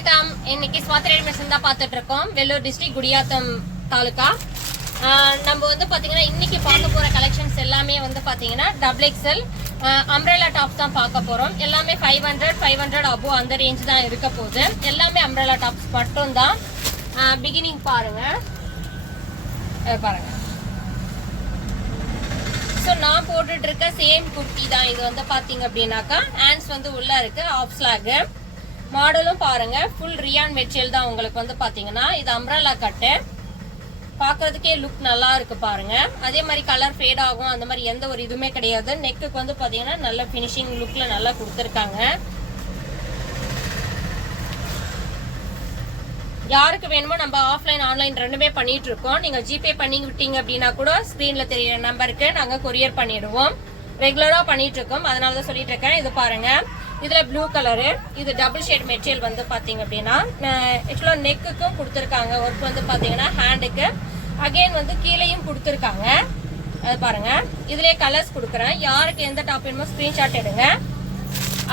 வணக்கம். இன்னைக்கு ஸ்வாதி ரெடிமேட்ஸ் தான் பார்த்துட்டு இருக்கோம். வெள்ளூர் டிஸ்ட்ரிக்ட் குடியாத்தம் தாலுகா. நம்ம வந்து பாத்தீங்கன்னா இன்னைக்கு பார்க்க போற கலெக்ஷன்ஸ் எல்லாமே வந்து பாத்தீங்கன்னா டபுள் எக்ஸ்எல் அம்ப்ரெல்லா டாப்ஸ் தான் பார்க்க போறோம். எல்லாமே 500 அபோவ் அந்த ரேஞ்ச் தான் இருக்க போகுது. எல்லாமே அம்ப்ரெல்லா டாப்ஸ் மட்டும் தான். பிகினிங் பாருங்க. ஸோ நான் போட்டுட்டு இருக்க சேம் குர்த்தி தான் இது. வந்து பாத்தீங்க அப்படின்னாக்கா ஹேண்ட்ஸ் வந்து உள்ள இருக்கு, ஆஃப் ஸ்லாக். மாடலும் பாருங்க, ஃபுல் ரியான் மெட்டீரியல் தான். உங்களுக்கு வந்து பாத்தீங்கன்னா இது அம்ப்ரெல்லா கட்டு. பாக்குறதுக்கே லுக் நல்லா இருக்கு பாருங்க. அதே மாதிரி கலர் ஃபேட் ஆகும் அந்த மாதிரி எந்த ஒரு இதுவுமே கிடையாது. நெக்குக்கு வந்து பாத்தீங்கன்னா நல்ல பினிஷிங் லுக்ல நல்லா கொடுத்துருக்காங்க. யாருக்கு வேணுமோ நம்ம ஆஃப்லைன் ஆன்லைன் ரெண்டுமே பண்ணிட்டு இருக்கோம். நீங்க ஜிபே பண்ணி விட்டீங்க அப்படின்னா கூட ஸ்கிரீன்ல தெரியற நம்பருக்கு நாங்க கொரியர் பண்ணிடுவோம். ரெகுலரா பண்ணிட்டு இருக்கோம், அதனாலதான் சொல்லிட்டு இருக்கேன். இது பாருங்க, இதுல ப்ளூ கலரு. இது டபுள் ஷேட் மெட்டீரியல் வந்து பாத்தீங்க அப்படின்னா ஆக்சுவலா நெக்குக்கும் கொடுத்துருக்காங்க ஒர்க். வந்து பாத்தீங்கன்னா ஹேண்டுக்கு அகைன் வந்து கீழேயும் கொடுத்துருக்காங்க. அது பாருங்க, இதுலயே கலர்ஸ் கொடுக்குறேன். யாருக்கு எந்த டாப் வேணுமோ ஸ்கிரீன்ஷாட் எடுங்க.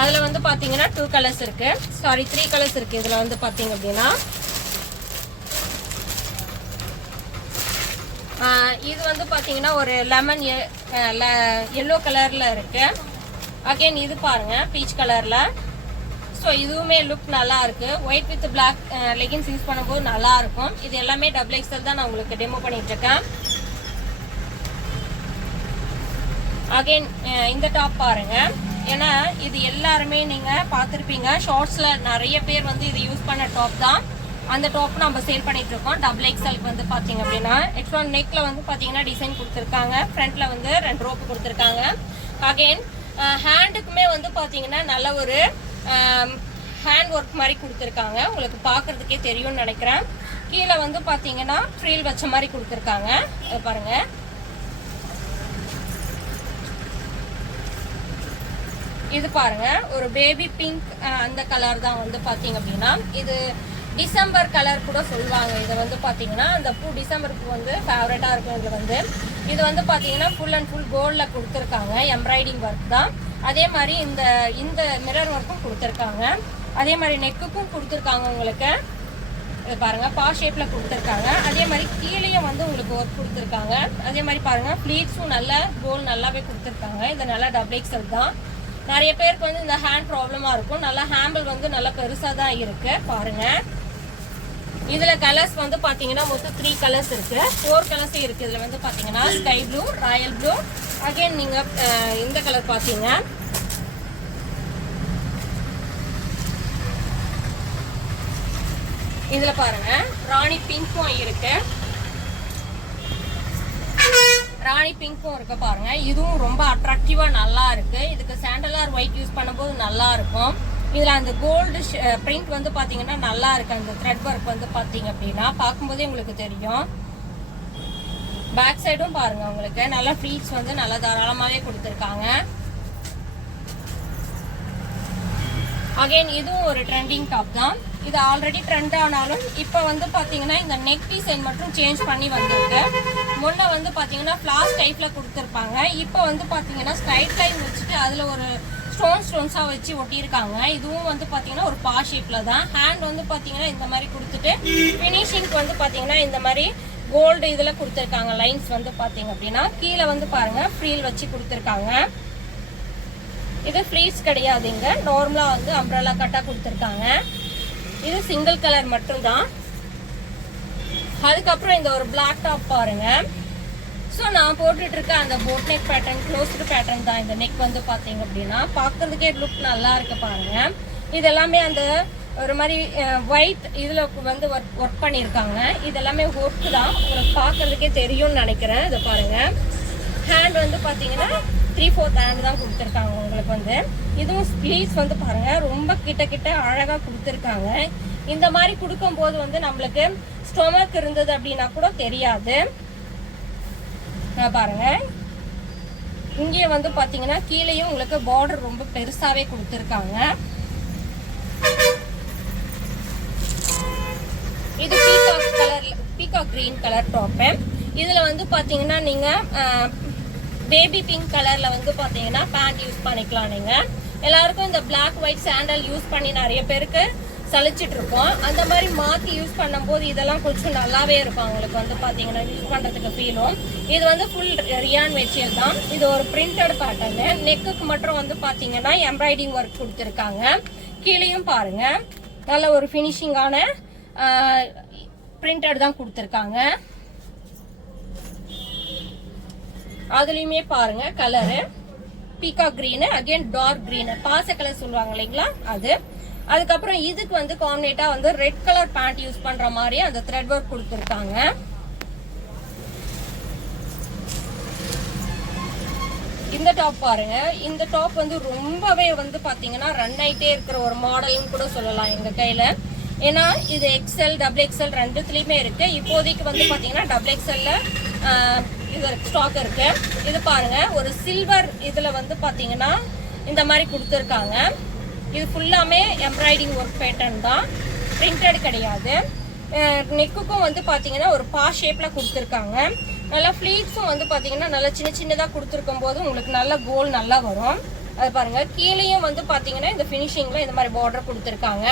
அதுல வந்து பாத்தீங்கன்னா 2 கலர்ஸ் இருக்கு, சாரி 3 கலர்ஸ் இருக்கு. இதுல வந்து பாத்தீங்க அப்படின்னா இது வந்து பாத்தீங்கன்னா ஒரு லெமன் எல்லோ கலர்ல இருக்கு. அகைன் இது பாருங்க பீச் கலர்ல. ஸோ இதுவுமே லுக் நல்லா இருக்கு. White with black leggings use பண்ணும்போது நல்லா இருக்கும். இது எல்லாமே டபுள் எக்ஸ்எல் தான் நான் உங்களுக்கு டெமோ பண்ணிட்டு இருக்கேன். அகைன் இந்த டாப் பாருங்க. ஏன்னா இது எல்லாருமே நீங்க பார்த்துருப்பீங்க, ஷார்ட்ஸ்ல நிறைய பேர் வந்து இது யூஸ் பண்ண டாப் தான். அந்த டாப் நம்ம சேல் பண்ணிட்டு இருக்கோம். டபுள் எக்ஸ்எல்க்கு வந்து பாத்தீங்க அப்படின்னா எக்ஸ்ட்ரா நெக்ல வந்து பாத்தீங்கன்னா டிசைன் கொடுத்துருக்காங்க. ஃப்ரண்ட்ல வந்து 2 ரோப்பு கொடுத்துருக்காங்க. அகைன் ஹேண்டுக்குமே வந்து பாத்தீங்கன்னா நல்ல ஒரு ஹேண்ட் ஒர்க் மாதிரி கொடுத்துருக்காங்க. உங்களுக்கு பாக்குறதுக்கே தெரியும்னு நினைக்கிறேன். கீழே வந்து பாத்தீங்கன்னா ஃப்ரீல் வச்ச மாதிரி கொடுத்துருக்காங்க. பாருங்க, இது பாருங்க ஒரு பேபி பிங்க் அந்த கலர் தான். வந்து பாத்தீங்க அப்படின்னா இது டிசம்பர் கலர் கூட சொல்லுவாங்க. இது வந்து பாத்தீங்கன்னா அந்த பூ டிசம்பருக்கு வந்து ஃபேவரட்டா இருக்கும். இது வந்து பாத்தீங்கன்னா ஃபுல் அண்ட் ஃபுல் கோல்ட்ல கொடுத்துருக்காங்க. எம்ப்ராய்டிங் ஒர்க் தான். அதே மாதிரி இந்த மிரர் ஒர்க்கும் கொடுத்துருக்காங்க. அதே மாதிரி நெக்குக்கும் கொடுத்துருக்காங்க. உங்களுக்கு இது பாருங்க பா ஷேப்ல கொடுத்துருக்காங்க. அதே மாதிரி கீழேயும் வந்து உங்களுக்கு ஒர்க் கொடுத்துருக்காங்க. அதே மாதிரி பாருங்க ப்ளீட்ஸும் நல்ல கோல்ட் நல்லாவே கொடுத்துருக்காங்க. இது நல்லா டபுள் எக்ஸ்எல் தான். நிறைய பேருக்கு வந்து இந்த ஹேண்ட் ப்ராப்ளமா இருக்கும். நல்லா ஹேம்பிள் வந்து நல்லா பெருசா தான் இருக்கு பாருங்க. இதுல கலர்ஸ் வந்து பாத்தீங்கன்னா மொத்தம் 3 கலர்ஸ் இருக்கு, 4 கலர்ஸ் இருக்கு. இதுல வந்து பாத்தீங்கன்னா sky blue, Royal blue, again நீங்க இந்த கலர் பாத்தீங்க. இதுல பாருங்க ராணி பிங்க்கும் இருக்கு, ராணி பிங்க்கும் இருக்கு பாருங்க. இதுவும் ரொம்ப அட்ராக்டிவா நல்லா இருக்கு. இதுக்கு சாண்டல் ஆர் ஒயிட் யூஸ் பண்ணும்போது நல்லா இருக்கும். இதுல அந்த கோல்டு பிரிண்ட் வந்து பாத்தீங்கன்னா நல்லா இருக்கு. அந்த த்ரெட் ஒர்க் வந்து பாத்தீங்க அப்படின்னா பார்க்கும்போதே உங்களுக்கு தெரியும். பேக் சைடும் பாருங்க, உங்களுக்கு நல்ல ஃப்ளீட்ஸ் வந்து நல்லா தாராளமாவே கொடுத்துருக்காங்க. அகைன் இதுவும் ஒரு ட்ரெண்டிங் டாப் தான். இது ஆல்ரெடி ட்ரெண்ட் ஆனாலும் இப்ப வந்து பாத்தீங்கன்னா இந்த நெக் டிசைன் மட்டும் சேஞ்ச் பண்ணி வந்திருக்கு. முன்ன வந்து பாத்தீங்கன்னா ஃபிளாஸ் டைப்ல கொடுத்துருப்பாங்க. இப்ப வந்து பாத்தீங்கன்னா ஸ்ட்ரைட் லைன் வச்சுட்டு அதுல ஒரு ஸ்டோன்ஸா வச்சு ஒட்டியிருக்காங்க. இதுவும் வந்து பாத்தீங்கன்னா ஒரு பா ஷேப்ல தான். ஹேண்ட் வந்து பாத்தீங்கன்னா இந்த மாதிரி கொடுத்துட்டு பினிஷிங்க்கு வந்து பாத்தீங்கன்னா இந்த மாதிரி கோல்டு இதுல கொடுத்துருக்காங்க. லைன்ஸ் வந்து பாத்தீங்க அப்படின்னா கீழே வந்து பாருங்க ஃப்ரீல் வச்சு கொடுத்துருக்காங்க. இது ஃப்ளீட்ஸ் கிடையாது, இங்க நார்மலா வந்து அம்ப்ரெல்லா கட்டா கொடுத்துருக்காங்க. இது சிங்கிள் கலர் மட்டும் தான். அதுக்கப்புறம் இந்த ஒரு பிளாக் டாப் பாருங்க. ஸோ நான் போட்டுட்டு இருக்க அந்த boat neck pattern, closed pattern தான். இந்த நெக் வந்து பாத்தீங்க அப்படின்னா பார்க்கறதுக்கே லுக் நல்லா இருக்கு பாருங்க. இது எல்லாமே அந்த ஒரு மாதிரி ஒயிட் இதுல வந்து ஒர்க் பண்ணியிருக்காங்க. இது எல்லாமே ஒர்க் தான், உங்களுக்கு பார்க்கறதுக்கே தெரியும்னு நினைக்கிறேன். இதை பாருங்க, ஹேண்ட் வந்து பாத்தீங்கன்னா 3/4 ஹேண்ட் தான் கொடுத்துருக்காங்க உங்களுக்கு வந்து. இதுவும் ஸ்லீவ்ஸ் வந்து பாருங்க ரொம்ப கிட்ட அழகா கொடுத்துருக்காங்க. இந்த மாதிரி கொடுக்கும் போது வந்து நம்மளுக்கு ஸ்டொமக் இருந்தது அப்படின்னா கூட தெரியாது. பாருங்க இங்கே வந்து பாத்தீங்கன்னா கீழேயும் உங்களுக்கு பார்டர் ரொம்ப பெருசாவே கொடுத்துருக்காங்க. இது பீகாக் கிரீன் கலர் டாப். இதுல வந்து பாத்தீங்கன்னா நீங்க பேபி பிங்க் கலர்ல வந்து பாத்தீங்கன்னா பேண்ட் யூஸ் பண்ணிக்கலாம். நீங்க எல்லாருக்கும் இந்த பிளாக் ஒயிட் சாண்டல் யூஸ் பண்ணி நிறைய பேருக்கு சலிச்சிட்டு இருக்கோம். அந்த மாதிரி மாற்றி யூஸ் பண்ணும்போது இதெல்லாம் கொஞ்சம் நல்லாவே இருக்கும் அவங்களுக்கு வந்து பார்த்தீங்கன்னா யூஸ் பண்ணுறதுக்கு ஃபீலும். இது வந்து ஃபுல் ரியான் மெட்டீரியல் தான். இது ஒரு பிரிண்டட் பேட்டர்னு. நெக்குக்கு மட்டும் வந்து பார்த்தீங்கன்னா எம்ப்ராய்டிங் ஒர்க் கொடுத்துருக்காங்க. கீழேயும் பாருங்க நல்ல ஒரு ஃபினிஷிங்கான பிரிண்டட் தான் கொடுத்துருக்காங்க. அதுலயுமே பாருங்க colour peacock green, again dark green, பாச கலர் சொல்லுவாங்க இல்லைங்களா அது. அதுக்கப்புறம் இதுக்கு வந்து காம்பினேட்டா வந்து ரெட் கலர் பேண்ட் யூஸ் பண்ற மாதிரி அந்த த்ரெட் ஒர்க் கொடுத்துருக்காங்க. இந்த டாப் பாருங்க. இந்த டாப் வந்து ரொம்பவே வந்து பாத்தீங்கன்னா ரன் ஆயிட்டே இருக்கிற ஒரு மாடல்னு கூட சொல்லலாம் எங்க கையில. ஏன்னா இது எக்ஸ்எல் டபுள் எக்ஸ்எல் ரெண்டுத்துலயுமே இருக்கு. இப்போதைக்கு வந்து பாத்தீங்கன்னா டபுள் எக்ஸ்எல்ல இது ஸ்டாக் இருக்கு. இது பாருங்க ஒரு சில்வர் இதுல வந்து பாத்தீங்கன்னா இந்த மாதிரி கொடுத்துருக்காங்க. இது ஃபுல்லாமே எம்ப்ராய்டிங் ஒர்க் பேட்டர்ன் தான், பிரிண்டட் கிடையாது. நெக்குக்கும் வந்து பாத்தீங்கன்னா ஒரு பா ஷேப்ல கொடுத்துருக்காங்க. நல்லா ஃபிளீட்ஸும் வந்து பாத்தீங்கன்னா நல்லா சின்ன சின்னதாக கொடுத்துருக்கும் போது உங்களுக்கு நல்ல கோல் நல்லா வரும். அது பாருங்க கீழேயும் வந்து பாத்தீங்கன்னா இந்த ஃபினிஷிங்ல இந்த மாதிரி பார்டர் கொடுத்துருக்காங்க.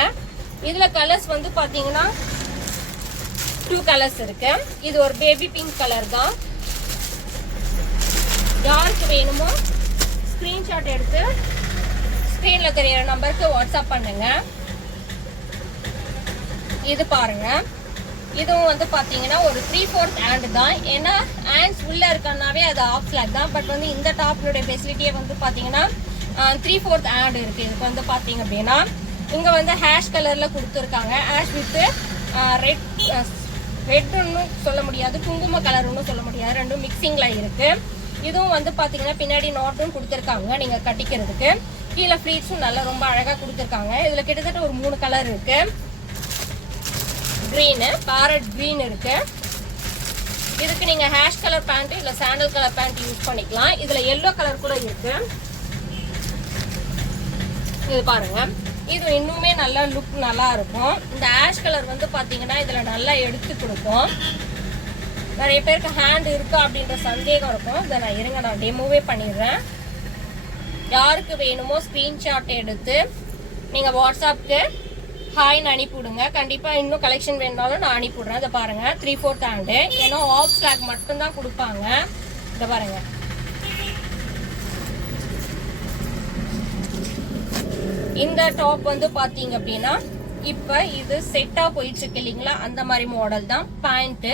இதுல கலர்ஸ் வந்து பாத்தீங்கன்னா 2 கலர்ஸ் இருக்கு. இது ஒரு பேபி பிங்க் கலர் தான். யாருக்கு வேணுமோ ஸ்கிரீன்ஷாட் எடுத்து ஸ்கிரீன்ல தெரியற நம்பருக்கு வாட்ஸ்அப் பண்ணுங்க. இது பாருங்க இதுவும் வந்து பாத்தீங்கன்னா ஒரு 3/4 ஹேண்ட் தான். ஏன்னா ஹேண்ட்ஸ் உள்ள இருக்கனாவே அது ஆஃப் ஸ்லாக் தான். பட் வந்து இந்த டாப்னுடைய ஃபெசிலிட்டியே வந்து பாத்தீங்கன்னா 3/4 ஹேண்ட் இருக்கு. இதுக்கு வந்து பாத்தீங்க அப்படின்னா இங்க வந்து ஹேஷ் கலர்ல கொடுத்துருக்காங்க. ஹேஷ் வித் ரெட் ஒன்னும் சொல்ல முடியாது, குங்கும கலர் ஒன்னும் சொல்ல முடியாது, ரெண்டும் மிக்சிங்ல இருக்கு. இதுவும் வந்து பாத்தீங்கன்னா பின்னாடி நாட்டும் கொடுத்துருக்காங்க நீங்க கட்டிக்கிறதுக்கு. கீழே ஃபிளீட்ஸும் நல்லா ரொம்ப அழகா கொடுத்துருக்காங்க. இதுல கிட்டத்தட்ட ஒரு 3 கலர் இருக்கு. கிரீனு, பேரட் கிரீன் இருக்கு. இதுக்கு நீங்க ஹேஷ் கலர் பேண்ட் இல்ல சாண்டல் கலர் பேண்ட் யூஸ் பண்ணிக்கலாம். இதுல எல்லோ கலர் கூட இருக்கு. இது பாருங்க இது இன்னுமே நல்லா லுக் நல்லா இருக்கும். இந்த ஆஷ் கலர் வந்து பாத்தீங்கன்னா இதுல நல்லா எடுத்து கொடுக்கும். நிறைய பேருக்கு ஹேண்ட் இருக்கா அப்படின்ற சந்தேகம் இருக்கும். இதை நான் இருங்க நான் டெமோவே பண்ணிடுறேன். யாருக்கு வேணுமோ ஸ்கிரீன்ஷாட் எடுத்து நீங்க வாட்ஸ்அப்க்கு ஹாய்னு அனுப்பிவிடுங்க. கண்டிப்பா இன்னும் கலெக்ஷன் வேணுனாலும் நான் அனுப்பிவிடுறேன். இதை பாருங்க 3/4 ஹேண்டு. ஏன்னா ஆஃப் ஸ்லாக் மட்டும்தான் கொடுப்பாங்க. இதை பாருங்க இந்த டாப் வந்து பாத்தீங்க அப்படின்னா இப்ப இது செட்டா போயிட்டு இருக்கு இல்லைங்களா, அந்த மாதிரி மாடல் தான் பேண்ட்.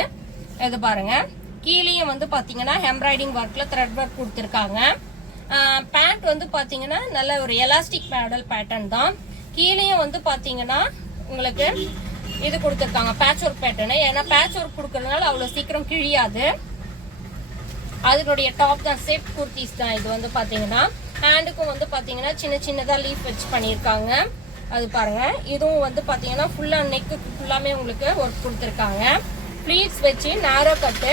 இது பாருங்க கீழேயும் வந்து பாத்தீங்கன்னா எம்ப்ராய்டிங் ஒர்க்ல த்ரெட் ஒர்க் கொடுத்துருக்காங்க. பேண்ட் வந்து பாத்தீங்கன்னா நல்ல ஒரு எலாஸ்டிக் மாடல் பேட்டர்ன் தான். கீழேயும் வந்து பாத்தீங்கன்னா உங்களுக்கு இது கொடுத்துருக்காங்க பேட்ச் ஒர்க் பேட்டர்னு. ஏன்னா பேட்ச் ஒர்க் கொடுக்கறதுனால அவ்வளவு சீக்கிரம் கிழியாது. அதனுடைய டாப் தான், செட் குர்த்திஸ் தான். இது வந்து பாத்தீங்கன்னா ஹேண்டுக்கும் வந்து பாத்தீங்கன்னா சின்ன சின்னதா லீஃப் வச்சு பண்ணியிருக்காங்க. அது பாருங்க இதுவும் வந்து பாத்தீங்கன்னா ஃபுல்லா நெக்கு ஃபுல்லாமே உங்களுக்கு ஒர்க் கொடுத்துருக்காங்க. ப்ளீட்ஸ் வச்சு நேரோ கட்டு.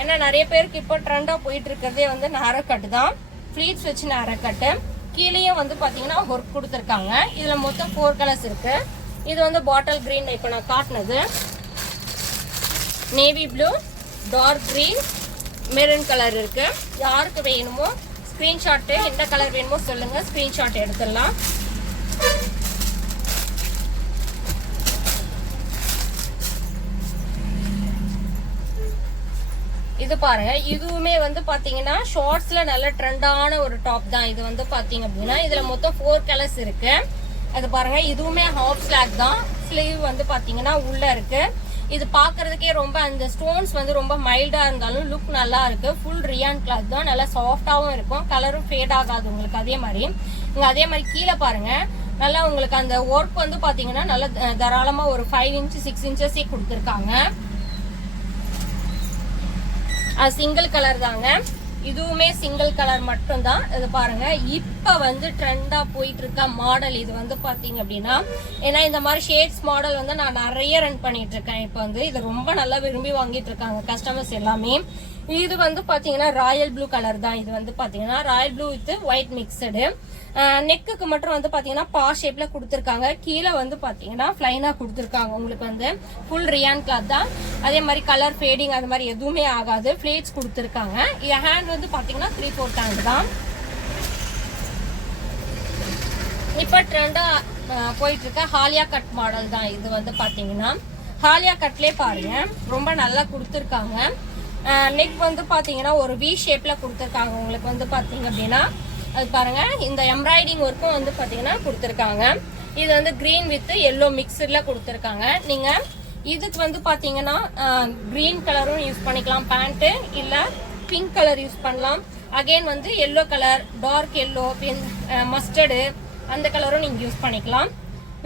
ஏன்னா நிறைய பேருக்கு இப்போ ட்ரெண்டா போயிட்டு இருக்கிறதே வந்து நேரோ கட்டு தான். ப்ளீட்ஸ் வச்சு நேரோ கட்டு. கீழேயும் வந்து பாத்தீங்கன்னா ஒர்க் கொடுத்துருக்காங்க. இதுல மொத்தம் 4 கலர்ஸ் இருக்கு. இது வந்து பாட்டில் கிரீன் இப்போ நான் காட்டினது, navy blue, dark green, maroon colour இருக்கு. யாருக்கு வேணுமோ ஸ்கிரீன்ஷாட் எந்த கலர் வேணுமோ சொல்லுங்க, ஸ்கிரீன்ஷாட் எடுத்துடலாம். இது பாருங்க இதுவுமே வந்து பாத்தீங்கன்னா ஷார்ட்ஸ்ல நல்ல ட்ரெண்டான ஒரு டாப் தான். இது வந்து பாத்தீங்க அப்படின்னா இதுல மொத்தம் 4 கலர்ஸ் இருக்கு. அது பாருங்க இதுவுமே ஹாஃப் ஸ்லாக் தான். ஸ்லீவ் வந்து பாத்தீங்கன்னா உள்ள இருக்கு. இது பாக்குறதுக்கே ரொம்ப அந்த ஸ்டோன்ஸ் வந்து ரொம்ப மைல்டா இருந்தாலும் லுக் நல்லா இருக்கு. ஃபுல் ரியான் கிளாத் தான், நல்லா சாஃப்டாவும் இருக்கும். கலரும் ஃபேட் ஆகாது உங்களுக்கு. அதே மாதிரி இங்க அதே மாதிரி கீழே பாருங்க நல்லா உங்களுக்கு அந்த ஒர்க் வந்து பாத்தீங்கன்னா நல்லா தாராளமா ஒரு 5 இன்ச் 6 இன்ச்சஸே கொடுத்துருக்காங்க. சிங்கிள் கலர் தாங்க. இதுவுமே சிங்கிள் கலர் மட்டும் தான். இது பாருங்க இப்ப வந்து ட்ரெண்டா போயிட்டு இருக்க மாடல் இது வந்து பாத்தீங்க அப்படின்னா, ஏன்னா இந்த மாதிரி ஷேட்ஸ் மாடல் வந்து நான் நிறைய ரன் பண்ணிட்டு இருக்கேன். இப்ப வந்து இது ரொம்ப நல்லா விரும்பி வாங்கிட்டு இருக்காங்க கஸ்டமர்ஸ் எல்லாமே. இது வந்து பாத்தீங்கன்னா ராயல் ப்ளூ கலர் தான். இது வந்து பாத்தீங்கன்னா royal blue with white mixed. நெக்குக்கு மட்டும் வந்து பாத்தீங்கன்னா பா ஷேப்ல கொடுத்துருக்காங்க. கீழே வந்து பாத்தீங்கன்னா பிளைனா கொடுத்துருக்காங்க. உங்களுக்கு வந்து ஃபுல் ரியான் கிளாத் தான். அதே மாதிரி கலர் ஃபேடிங் அது மாதிரி எதுவுமே ஆகாது. பிளேட்ஸ் கொடுத்துருக்காங்க. ஹேண்ட் வந்து பாத்தீங்கன்னா 3/4 ஹேண்ட் தான். இப்ப ட்ரெண்டா போயிட்டு இருக்க ஹாலியா கட் மாடல் தான் இது வந்து பாத்தீங்கன்னா. ஹாலியா கட்லேயே பாருங்க ரொம்ப நல்லா கொடுத்துருக்காங்க. நெக் வந்து பாத்தீங்கன்னா ஒரு வி ஷேப்ல கொடுத்துருக்காங்க. உங்களுக்கு வந்து பாத்தீங்க அப்படின்னா அது பாருங்க இந்த எம்ப்ராய்டிங் ஒர்க்கும் வந்து பாத்தீங்கன்னா கொடுத்துருக்காங்க. இது வந்து கிரீன் வித் எல்லோ மிக்ஸ்ல கொடுத்துருக்காங்க. நீங்க இதுக்கு வந்து பாத்தீங்கன்னா கிரீன் கலரும் யூஸ் பண்ணிக்கலாம் பேண்ட், இல்ல பிங்க் கலர் யூஸ் பண்ணலாம். அகைன் வந்து yellow colour, dark yellow, mustard அந்த கலரும் நீங்க யூஸ் பண்ணிக்கலாம்.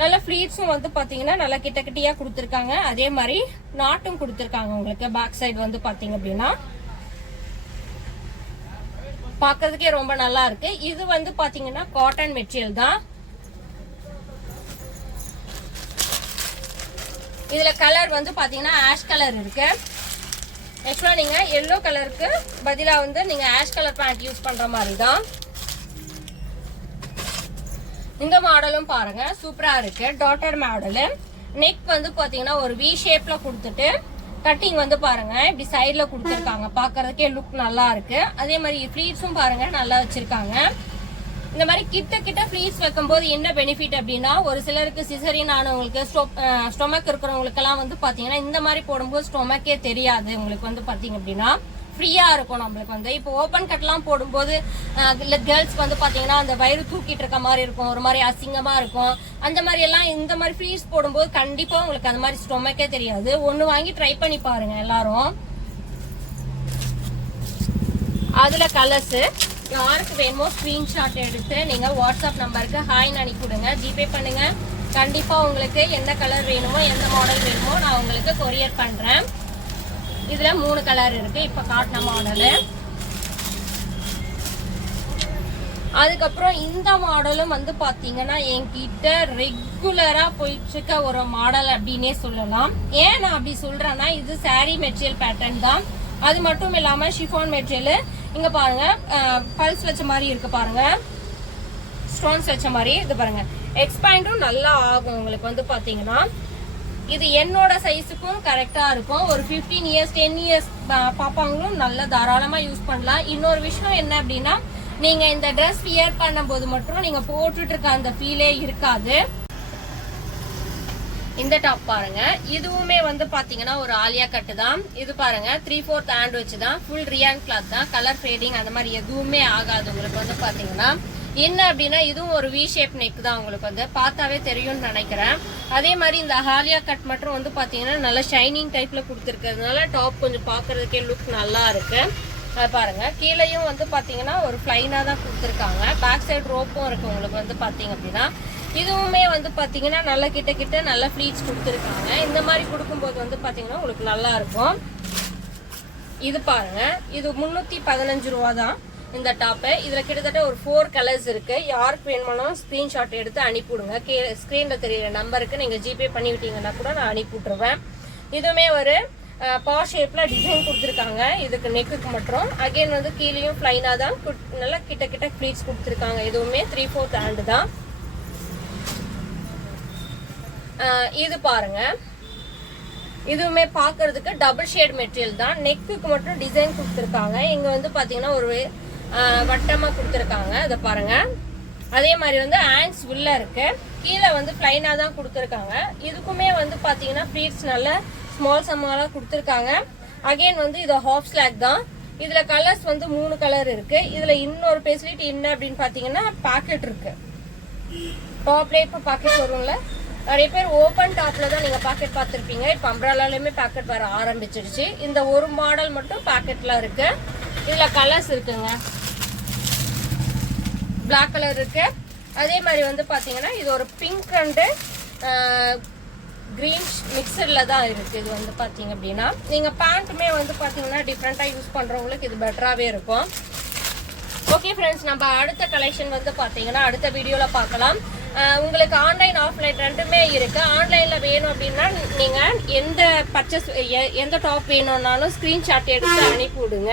நல்ல ஃப்ளீட்ஸும் வந்து பாத்தீங்கன்னா நல்லா கிட்ட கிட்டியா கொடுத்துருக்காங்க. அதே மாதிரி நாட்டும் கொடுத்துருக்காங்க. உங்களுக்கு பேக் சைடு வந்து பாத்தீங்க அப்படின்னா பாக்குறதுக்கே ரொம்ப நல்லா இருக்கு. இது வந்து பாத்தீங்கன்னா காட்டன் மெட்டீரியல் தான். இதுல கலர் வந்து பாத்தீங்கன்னா ஆஷ் கலர் இருக்கு. ஆக்சுவலா நீங்க எல்லோ கலருக்கு பதிலா வந்து நீங்க ஆஷ் கலர் பேண்ட் யூஸ் பண்ற மாதிரி தான். இந்த மாடலும் பாருங்க சூப்பரா இருக்கு. Daughter model. நெக் வந்து பாத்தீங்கன்னா ஒரு வி ஷேப்ல கொடுத்துட்டு கட்டிங் வந்து பாருங்க இப்படி சைட்ல கொடுத்துருக்காங்க. பாக்குறதுக்கே லுக் நல்லா இருக்கு. அதே மாதிரி ஃப்ளீட்ஸும் பாருங்க நல்லா வச்சிருக்காங்க. இந்த மாதிரி கிட்ட கிட்ட ஃப்ளீட்ஸ் வைக்கும் போது என்ன பெனிஃபிட் அப்படின்னா, ஒரு சிலருக்கு சிசரின் ஆனவங்களுக்கு ஸ்டொமக் இருக்கிறவங்களுக்கு எல்லாம் வந்து பாத்தீங்கன்னா இந்த மாதிரி போடும்போது ஸ்டொமக்கே தெரியாது. உங்களுக்கு வந்து பாத்தீங்க அப்படின்னா ஃப்ரீயா இருக்கும். நம்மளுக்கு வந்து இப்போ ஓப்பன் கட்லாம் போடும்போது கேர்ள்ஸ்க்கு வந்து பாத்தீங்கன்னா அந்த வயிறு தூக்கிட்டு இருக்க மாதிரி இருக்கும், ஒரு மாதிரி அசிங்கமா இருக்கும். அந்த மாதிரி எல்லாம் இந்த மாதிரி ஃப்ரீஸ் போடும்போது கண்டிப்பா உங்களுக்கு அந்த மாதிரி ஸ்டொமக்கே தெரியாது. ஒண்ணு வாங்கி ட்ரை பண்ணி பாருங்க எல்லாரும். அதுல கலர்ஸ் யாருக்கு வேணுமோ ஸ்கிரீன்ஷாட் எடுத்து நீங்க வாட்ஸ்அப் நம்பருக்கு ஹாய்னு அனுப்பிவிடுங்க. ஜிபே பண்ணுங்க. கண்டிப்பா உங்களுக்கு என்ன கலர் வேணுமோ எந்த மாடல் வேணுமோ நான் உங்களுக்கு கொரியர் பண்றேன். இதுல 3 கலர் இருக்கு இப்ப காட்டின மாடலு. அதுக்கப்புறம் இந்த மாடலும் வந்து பாத்தீங்கன்னா என்கிட்ட ரெகுலரா போயிட்டு இருக்க ஒரு மாடல் அப்படின்னே சொல்லலாம். ஏன் நான் அப்படி சொல்றேன்னா இது சாரி மெட்டீரியல் பேட்டர்ன் தான். அது மட்டும் இல்லாம ஷிஃபான் மெட்டீரியல். இங்க பாருங்க பல்ஸ் வச்ச மாதிரி இருக்கு பாருங்க, ஸ்டோன்ஸ் வச்ச மாதிரி. இது பாருங்க எக்ஸ்பேண்டும் நல்லா ஆகும். உங்களுக்கு வந்து பாத்தீங்கன்னா இது என்னோட சைஸுக்கும் கரெக்டா இருக்கும். ஒரு 15 இயர்ஸ் 10 இயர்ஸ் பாப்பாங்களும் நல்லா தாராளமா யூஸ் பண்ணலாம். இன்னொரு விஷயம் என்ன அப்படின்னா, நீங்க இந்த ட்ரெஸ் வியர் பண்ணும் போது மட்டும் நீங்க போட்டுட்டு இருக்க அந்த ஃபீலே இருக்காது. இந்த டாப் பாருங்க, இதுவுமே வந்து பாத்தீங்கன்னா ஒரு ஆலியா கட்டு தான். இது பாருங்க 3/4 ஹேண்ட் வச்சுதான், ஃபுல் ரியான் கிளாத் தான். கலர் ஃபேடிங் அந்த மாதிரி எதுவுமே ஆகாது. உங்களுக்கு வந்து பாத்தீங்கன்னா என்ன அப்படின்னா இதுவும் ஒரு வி ஷேப் நெக் தான். உங்களுக்கு வந்து பார்த்தாவே தெரியும்னு நினைக்கிறேன். அதே மாதிரி இந்த ஹாலியா கட் மட்டும் வந்து பாத்தீங்கன்னா நல்ல ஷைனிங் டைப்ல கொடுத்துருக்கிறதுனால டாப் கொஞ்சம் பாக்குறதுக்கே லுக் நல்லா இருக்கு. பாருங்க கீழேயும் வந்து பாத்தீங்கன்னா ஒரு பிளைனா தான் கொடுத்துருக்காங்க. பேக் சைடு ரோப்பும் இருக்கு. உங்களுக்கு வந்து பாத்தீங்க அப்படின்னா இதுவுமே வந்து பாத்தீங்கன்னா நல்ல கிட்ட கிட்ட நல்ல ஃபிளீட்ஸ் கொடுத்துருக்காங்க. இந்த மாதிரி கொடுக்கும்போது வந்து பாத்தீங்கன்னா உங்களுக்கு நல்லா இருக்கும். இது பாருங்க, இது 315 ரூபா தான் இந்த டாப்பு. இதுல கிட்டத்தட்ட ஒரு 4 கலர்ஸ் இருக்கு. யாருக்கு வேணுமானாலும் ஸ்கிரீன்ஷாட் எடுத்து அனுப்பிவிடுங்க. ஸ்கிரீன்ல தெரியுற நம்பருக்கு நீங்க ஜிபே பண்ணி விட்டீங்கன்னா கூட நான் அனுப்பி விட்டுருவேன். இதுவுமே ஒரு பா ஷேப்ல டிசைன் கொடுத்துருக்காங்க. இதுக்கு நெக்குக்கு மட்டும். அகைன் வந்து கீழேயும் பிளைனா தான் நல்லா கிட்ட கிட்ட ஃபிளீட்ஸ் கொடுத்துருக்காங்க. இதுவுமே 3/4 ஹேண்ட் தான். இது பாருங்க, இதுவுமே பாக்குறதுக்கு டபுள் ஷேட் மெட்டீரியல் தான். நெக்குக்கு மட்டும் டிசைன் கொடுத்துருக்காங்க. இங்க வந்து பாத்தீங்கன்னா ஒரு வட்டமா கொடுத்துருக்காங்க. இதை பாருங்க. அதே மாதிரி வந்து ஹேண்ட்ஸ் உள்ள இருக்கு. கீழே வந்து பிளைனா தான் கொடுத்துருக்காங்க. இதுக்குமே வந்து பாத்தீங்கன்னா ஃபிளீட்ஸ் நல்ல ஸ்மால் சம்மாலா கொடுத்துருக்காங்க. அகைன் வந்து இது ஹாஃப் ஸ்லாக் தான். இதுல கலர்ஸ் வந்து 3 கலர் இருக்கு. இதுல இன்னொரு ஃபெசிலிட்டி என்ன அப்படின்னு பாத்தீங்கன்னா பாக்கெட் இருக்கு. டாப்ல இப்ப பாக்கெட் வரும்ல, நிறைய பேர் ஓபன் டாப்ல தான் நீங்க பாக்கெட் பார்த்திருப்பீங்க. இப்ப அம்ப்ரெல்லாலயுமே பாக்கெட் வர ஆரம்பிச்சிருச்சு. இந்த ஒரு மாடல் மட்டும் பாக்கெட்ல இருக்கு. இதுல கலர்ஸ் இருக்குங்க. பிளாக் கலர் இருக்கு. அதே மாதிரி வந்து பாத்தீங்கன்னா இது ஒரு பிங்க் அண்ட் கிரீன் மிக்சர்ல தான் இருக்கு. இது வந்து பாத்தீங்க அப்படின்னா நீங்க பேண்ட்டுமே வந்து பாத்தீங்கன்னா டிஃப்ரெண்டா யூஸ் பண்றவங்களுக்கு இது பெட்டராவே இருக்கும். ஓகே ஃப்ரெண்ட்ஸ், நம்ம அடுத்த கலெக்ஷன் வந்து பாத்தீங்கன்னா அடுத்த வீடியோல பார்க்கலாம். உங்களுக்கு ஆன்லைன் ஆஃப்லைன் ரெண்டுமே இருக்கு. ஆன்லைன்ல வேணும் அப்படின்னா நீங்க எந்த டாப் வேணும்னாலும் ஸ்கிரீன்ஷாட் எடுத்து அனுப்பி விடுங்க.